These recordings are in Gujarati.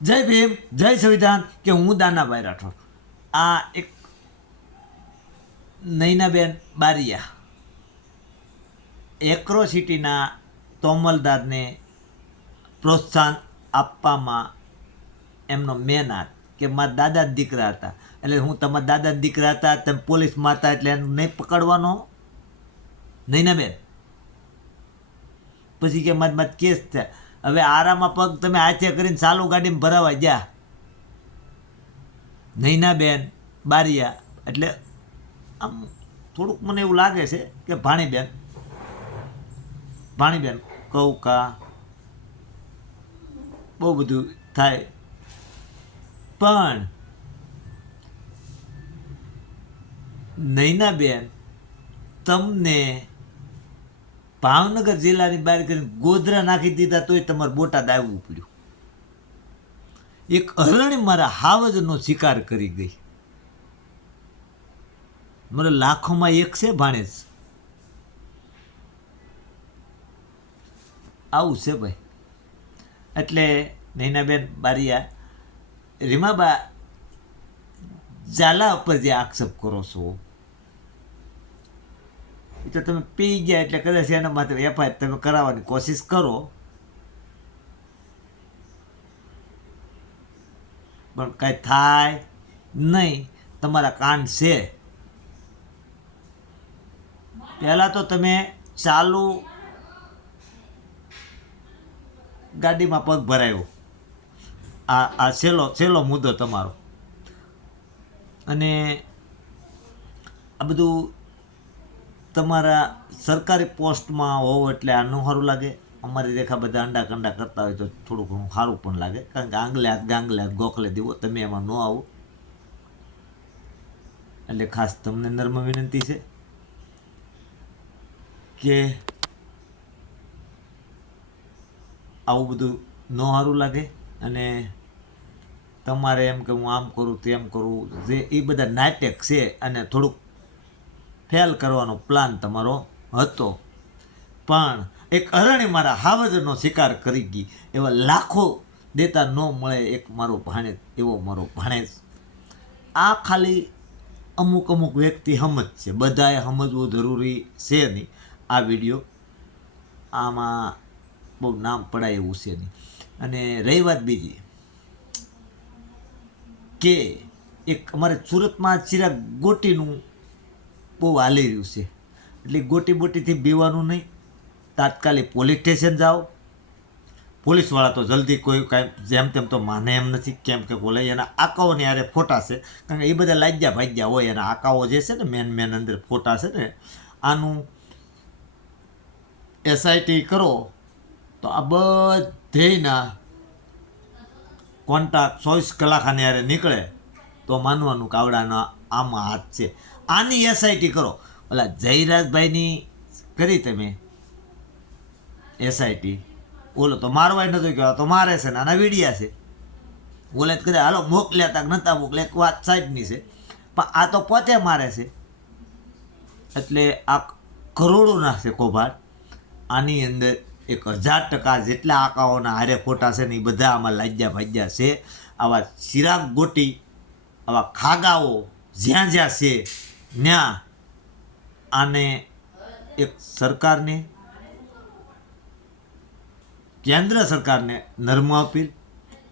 જય ભીમ, જય સંવિધાન કે હું દાનાભાઈ રાઠોડ. આ એક નૈનાબેન બારિયા, એક્રોસિટીના તોમલદારને પ્રોત્સાહન આપવામાં એમનો મેન હાથ કે મારા દાદા દીકરા હતા. એટલે હું તમારા દાદા દીકરા હતા, તમે પોલીસમાં હતા એટલે એને નહીં પકડવાનો? નૈનાબેન. પછી કે મારી કેસ થયા. હવે આરામાં પગ તમે હાથે કરીને ચાલુ ગાડીમાં ભરાવા જા નૈના બેન, બારિયા, એટલે આમ થોડુંક મને એવું લાગે છે કે ભાણીબેન ભાણીબેન, કૌકા, બહુ બધું થાય. પણ નૈનાબેન તમને ભાવનગર જિલ્લાની બહાર કરીને ગોધરા નાખી દીધા તોય તમારે બોટાદ આવવું પડ્યું. એક હરણી મારા હાવજનો શિકાર કરી ગઈ. મારે લાખોમાં એક છે ભાણેજ આવું છે ભાઈ. એટલે નૈનાબેન બારિયા, રીમાબા, ઝાલા ઉપર જે આક્ષેપ કરો છો તો તમે પી ગયા એટલે કદાચ એના માટે એફઆઈઆર તમે કરાવવાની કોશિશ કરો. પણ કાંઈ થાય નહીં. તમારા કાન છે. પહેલાં તો તમે ચાલુ ગાડીમાં પગ ભરાયો. આ આ છેલ્લો છેલ્લો મુદ્દો તમારો. અને આ બધું તમારા સરકારી પોસ્ટમાં હોવ એટલે આ ન સારું લાગે. અમારી રેખા બધા અંડા કંડા કરતા હોય તો થોડું ઘણું સારું પણ લાગે. કારણ કે આંગલે હાથ ગાંગલે હાથ ગોખલે દેવો તમે એમાં ન આવો. એટલે ખાસ તમને નર્મ વિનંતી છે કે આવું બધું ન સારું લાગે અને તમારે એમ કે હું આમ કરું તેમ કરું. જે એ બધા નાટક છે અને થોડુંક ફેલ કરવાનો પ્લાન તમારો હતો. પણ એક અરણી મારા હાવજનો શિકાર કરી ગઈ. એવા લાખો દેતા ન મળે એક મારો ભાણેજ એવો મારો ભાણેજ આ ખાલી અમુક અમુક વ્યક્તિ સમજશે બધાએ સમજવું જરૂરી છે નહીં. આ વીડિયો આમાં બહુ નામ પડાય એવું છે નહીં. અને રહી વાત બીજી કે એક અમારે સુરતમાં ચિરાગ ગોટીનું બહુ હાલી રહ્યું છે. એટલે ગોટી બોટીથી બીવાનું નહીં. તાત્કાલિક પોલીસ સ્ટેશન જાઓ. પોલીસવાળા તો જલ્દી કોઈ કાંઈ જેમ તેમ તો માને એમ નથી કેમ કે બોલે એના આકાઓની હારે ફોટા છે. કારણ કે એ બધા લાગ્યા ભાગ્યા હોય. એના આકાઓ જે છે ને મેન મેન અંદર ફોટા છે ને, આનું એસઆઈટી કરો તો આ બધેના કોન્ટ્રાક્ટ ચોવીસ કલાક આની હારે નીકળે. તો માનવાનું કે આવડાના આમાં હાથ છે. આની એસઆઈટી કરો. ઓલા જયરાજભાઈની કરી તમે? એસઆઈટી ઓલો તો મારવાય નતો કહેવા તો મારે છે ને આના વીડિયા છે. ઓલે કરે, હાલો, મોકલ્યા તા, નતા મોકલે એક વાત સાઈડની છે. પણ આ તો પોતે મારે છે. એટલે આ કરોડોના છે કૌભાંડ. આની અંદર એક હજાર ટકા જેટલા આંકાઓના હારે ખોટા છે ને એ બધા આમાં લાગ્યા ભાજ્યા છે. આવા ચિરાગ ગોટી, આવા ખાગાઓ જ્યાં જ્યાં છે ત્યાં આને એક સરકારને, કેન્દ્ર સરકારને નર્મ અપીલ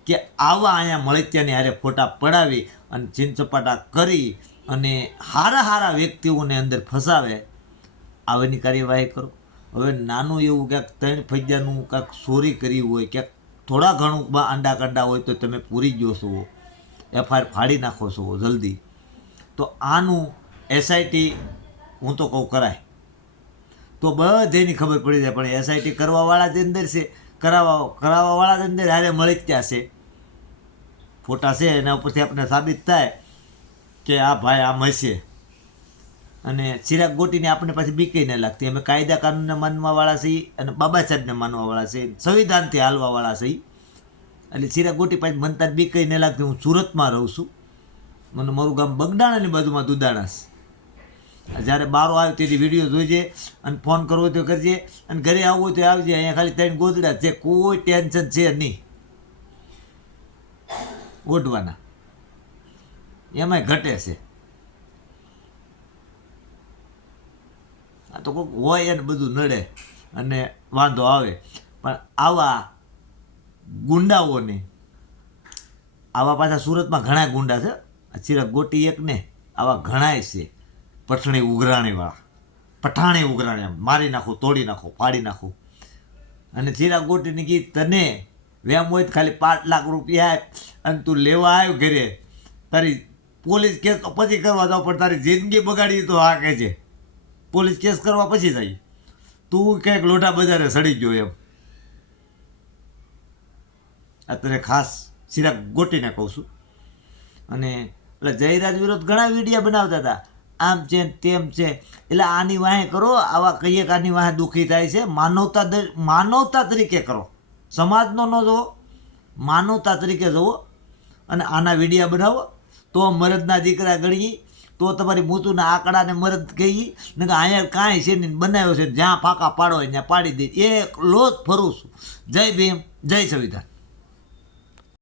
કે આવા અહીંયા મળે ત્યાંની હારે ફોટા પડાવી અને ચીનચપાટા કરી અને હારા હારા વ્યક્તિઓને અંદર ફસાવે, આવેની કાર્યવાહી કરો. હવે નાનું એવું ક્યાંક ત્રણ ફજ્જાનું ક્યાંક ચોરી કરી હોય, ક્યાંક થોડા ઘણું અંડા કંડા હોય તો તમે પૂરી ગયો છો એફઆઈઆર ફાડી નાખો છો જલ્દી. તો આનું એસઆઈટી હું તો કહું કરાય. તો બધેની ખબર પડી જાય, પણ એસઆઈટી કરવાવાળા જ અંદર છે, કરાવવા કરાવવાવાળા જ અંદર હારે મળી જ ત્યાં છે. ફોટા છે, એના ઉપરથી આપણે સાબિત થાય કે આ ભાઈ આમ હશે. અને ચિરાગ ગોટીને આપણે પાછી બીકે ન લાગતી. અમે કાયદા કાનૂનને માનવાવાળા છીએ અને બાબા સાહેબને માનવાવાળા છીએ. સંવિધાનથી હાલવાવાળા છીએ. એટલે ચિરાગ ગોટી પાછી મનતા બીકે ન લાગતી. હું સુરતમાં રહું છું. મને મારું ગામ બગડાણાની બાજુમાં દુદાણાસ. જ્યારે બારો આવે તેથી વીડિયો જોઈજે અને ફોન કરવો તો કરજે. અને ઘરે આવવું હોય તો આવજે. અહીંયા ખાલી ત્રણ ગોદડા છે. કોઈ ટેન્શન છે નહીં. ઓઢવાના. એમાંય ઘટે છે. આ તો કોઈક હોય અને બધું નડે અને વાંધો આવે. પણ આવા ગુંડાઓને, આવા પાછા સુરતમાં ઘણા ગુંડા છે. આ ગોટી એક ને આવા ઘણાય છે. પઠણી ઉઘરાણીવાળા પઠાણી ઉઘરાણી આમ મારી નાખું, તોડી નાખું, પાડી નાખું. અને ચિરાગ ગોટીની ગીત, તને વેમ હોય ખાલી પાંચ લાખ રૂપિયા અને તું લેવા આવ્યો ઘરે. તારી પોલીસ કેસ તો પછી કરવા જાવ, પણ તારી જિંદગી બગાડી તો આ કહે છે? પોલીસ કેસ કરવા પછી થાય. તું કંઈક લોઢા બજારે સડી ગયો એમ. અત્યારે ખાસ ચિરાગ ગોટીને કહું છું. અને એટલે જયરાજ વિરોધ ઘણા વીડિયો બનાવતા હતા. આમ છે તેમ છે. એટલે આની વાહે કરો, આવા કહીએ કે આની વાહે દુઃખી થાય છે. માનવતા માનવતા તરીકે કરો. સમાજનો ન જોવો, માનવતા તરીકે જોવો અને આના વિડીયા બનાવો. તો મરદના દીકરા ગણી તો તમારી મૂતુના આંકડાને મરદ કહી ને કે અહીંયા કાંઈ છે નહીં, બનાવ્યો છે. જ્યાં ફાંકા પાડો ત્યાં પાડી દે. એ લોજ ફરું છું. જય ભીમ, જય સંવિધાન.